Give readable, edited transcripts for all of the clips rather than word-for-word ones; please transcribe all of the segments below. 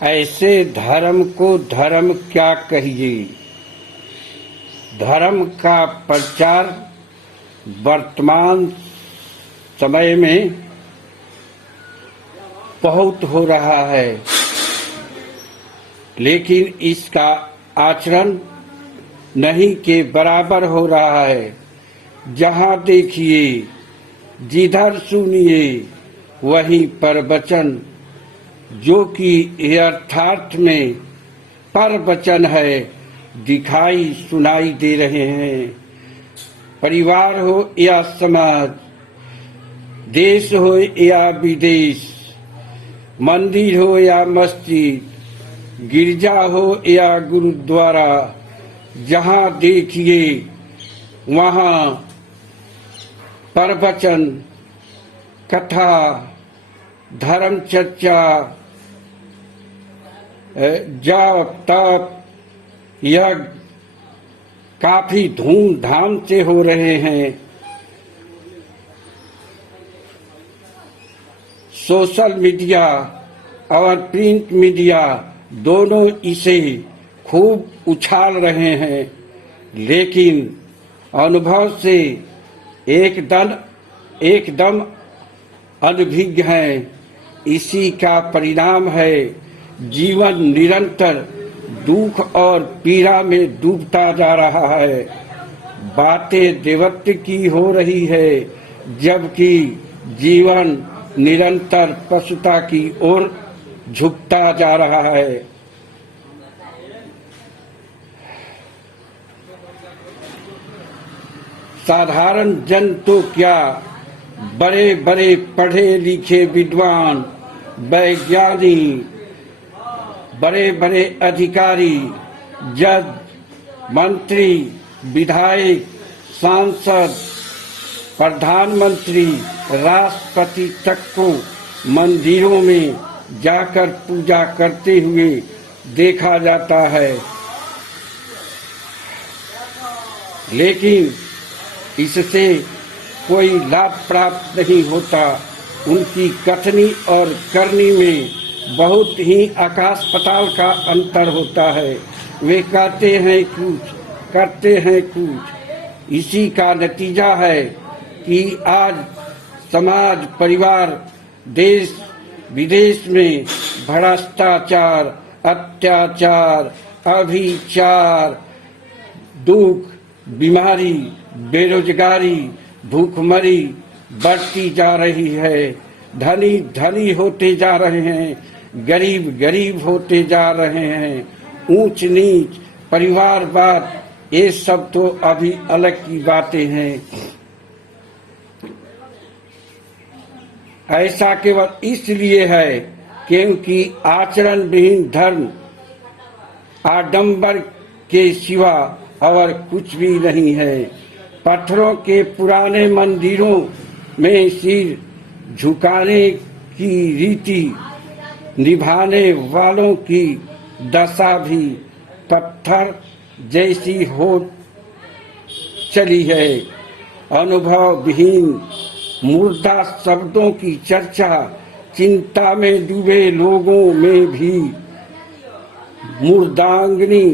ऐसे धर्म को धर्म क्या कहिए। धर्म का प्रचार वर्तमान समय में बहुत हो रहा है, लेकिन इसका आचरण नहीं के बराबर हो रहा है। जहाँ देखिए, जिधर सुनिए वहीं प्रवचन, जो कि यथार्थ में प्रवचन है, दिखाई सुनाई दे रहे हैं। परिवार हो या समाज, देश हो या विदेश, मंदिर हो या मस्जिद, गिरजा हो या गुरुद्वारा, जहाँ देखिए वहाँ प्रवचन, कथा, धर्म चर्चा, जाप तप, यज्ञ काफी धूमधाम से हो रहे हैं। सोशल मीडिया और प्रिंट मीडिया दोनों इसे खूब उछाल रहे हैं, लेकिन अनुभव से एकदम अनभिज्ञ हैं। इसी का परिणाम है जीवन निरंतर दुख और पीड़ा में डूबता जा रहा है। बातें देवत्व की हो रही है, जबकि जीवन निरंतर पशुता की ओर झुकता जा रहा है। साधारण जन तो क्या, बड़े बड़े पढ़े लिखे विद्वान, वैज्ञानिक, बड़े बड़े अधिकारी, जज, मंत्री, विधायक, सांसद, प्रधानमंत्री, राष्ट्रपति तक को मंदिरों में जाकर पूजा करते हुए देखा जाता है, लेकिन इससे कोई लाभ प्राप्त नहीं होता। उनकी कथनी और करनी में बहुत ही आकाश पाताल का अंतर होता है। वे कहते हैं कुछ, करते हैं कुछ। इसी का नतीजा है कि आज समाज, परिवार, देश विदेश में भ्रष्टाचार, अत्याचार, अभिचार, दुख, बीमारी, बेरोजगारी, भूखमरी बढ़ती जा रही है। धनी धनी होते जा रहे हैं, गरीब गरीब होते जा रहे हैं। ऊंच नीच, परिवारवाद, ये सब तो अभी अलग की बातें हैं। ऐसा केवल इसलिए है क्योंकि आचरण विहीन धर्म आडंबर के सिवा और कुछ भी नहीं है। पत्थरों के पुराने मंदिरों में सिर झुकाने की रीति निभाने वालों की दशा भी पत्थर जैसी हो चली है। अनुभव विहीन मुर्दा शब्दों की चर्चा चिंता में डूबे लोगों में भी मुर्दांगनी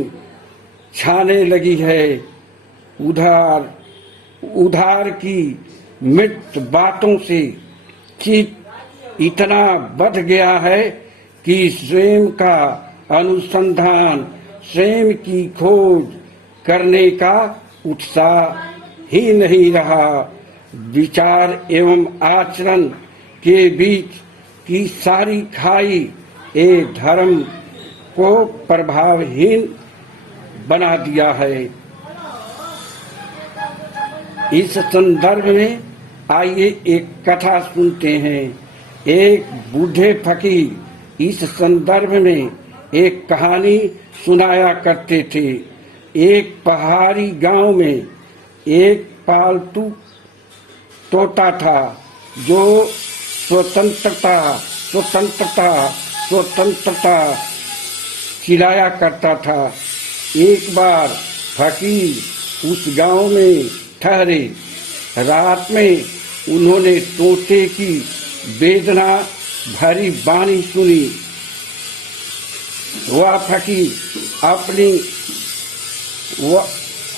छाने लगी है। उधार की मृत बातों से चित्त इतना बढ़ गया है कि स्वयं का अनुसंधान, स्वयं की खोज करने का उत्साह ही नहीं रहा। विचार एवं आचरण के बीच की सारी खाई ये धर्म को प्रभावहीन बना दिया है। इस संदर्भ में आइए एक कथा सुनते हैं। एक बूढ़े फकीर इस संदर्भ में एक कहानी सुनाया करते थे। एक पहाड़ी गांव में एक पालतू तोता था जो स्वतंत्रता चिल्लाया करता था। एक बार फकीर उस गांव में ठहरे। रात में उन्होंने तोते की वेदना भरी वाणी सुनी। वह फकीर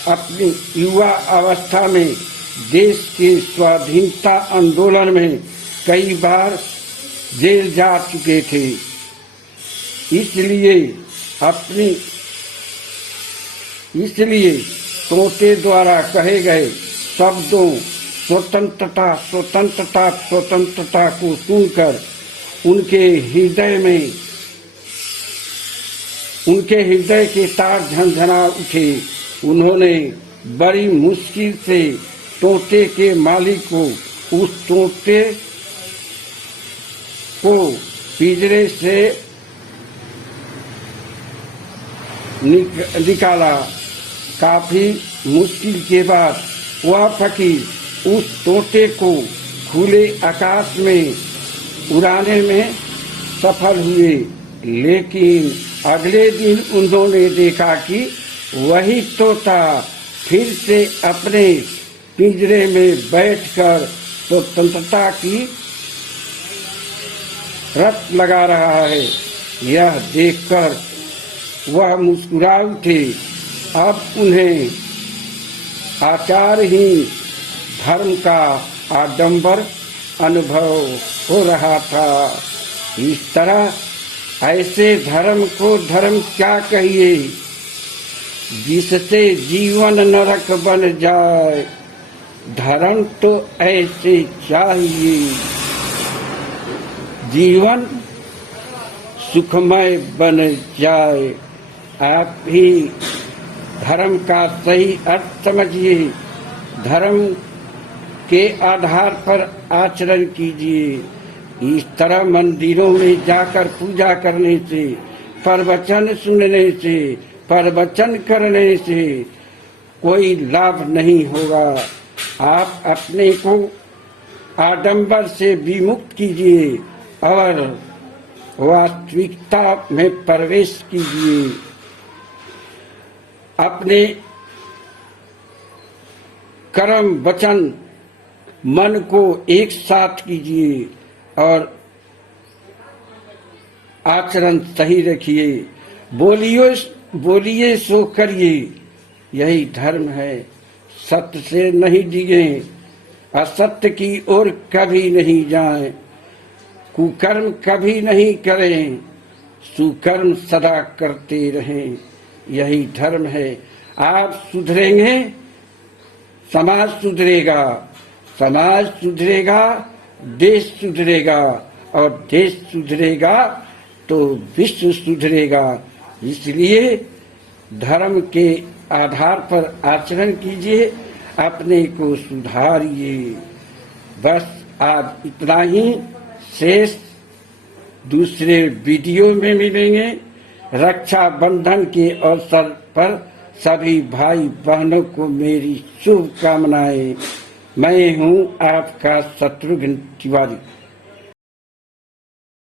अपनी युवा अवस्था में देश के स्वाधीनता आंदोलन में कई बार जेल जा चुके थे। इसलिए तोते द्वारा कहे गए शब्दों स्वतंत्रता स्वतंत्रता स्वतंत्रता को सुनकर उनके हृदय के तार झंझना उठे। उन्होंने बड़ी मुश्किल से तोते के मालिक को उस तोते को पिंजरे से निकाला। काफी मुश्किल के बाद वह फकीर उस तोते को खुले आकाश में उड़ाने में सफल हुए, लेकिन अगले दिन उन्होंने देखा कि वही तोता फिर से अपने पिंजरे में बैठकर स्वतंत्रता की रट लगा रहा है। यह देखकर वह मुस्कुरा उठे। अब उन्हें आचारहीन धर्म का आडंबर अनुभव हो रहा था। इस तरह ऐसे धर्म को धर्म क्या कहिए जिससे जीवन नरक बन जाए। धर्म तो ऐसे चाहिए जीवन सुखमय बन जाए। आप भी धर्म का सही अर्थ समझिए, धर्म के आधार पर आचरण कीजिए। इस तरह मंदिरों में जाकर पूजा करने से, प्रवचन सुनने से, प्रवचन करने से कोई लाभ नहीं होगा। आप अपने को आडंबर से विमुक्त कीजिए और वास्तविकता में प्रवेश कीजिए। अपने कर्म वचन मन को एक साथ कीजिए और आचरण सही रखिए। बोलिए सो करिए, यही धर्म है। सत्य से नहीं जिए, असत्य की ओर कभी नहीं जाएं, कुकर्म कभी नहीं करें, सुकर्म सदा करते रहें, यही धर्म है। आप सुधरेंगे, समाज सुधरेगा, समाज सुधरेगा, देश सुधरेगा, और देश सुधरेगा तो विश्व सुधरेगा। इसलिए धर्म के आधार पर आचरण कीजिए, अपने को सुधारिए। बस आज इतना ही। शेष दूसरे वीडियो में मिलेंगे। रक्षा बंधन के अवसर पर सभी भाई बहनों को मेरी शुभकामनाएं। मैं हूं आपका शत्रुघ्न तिवारी।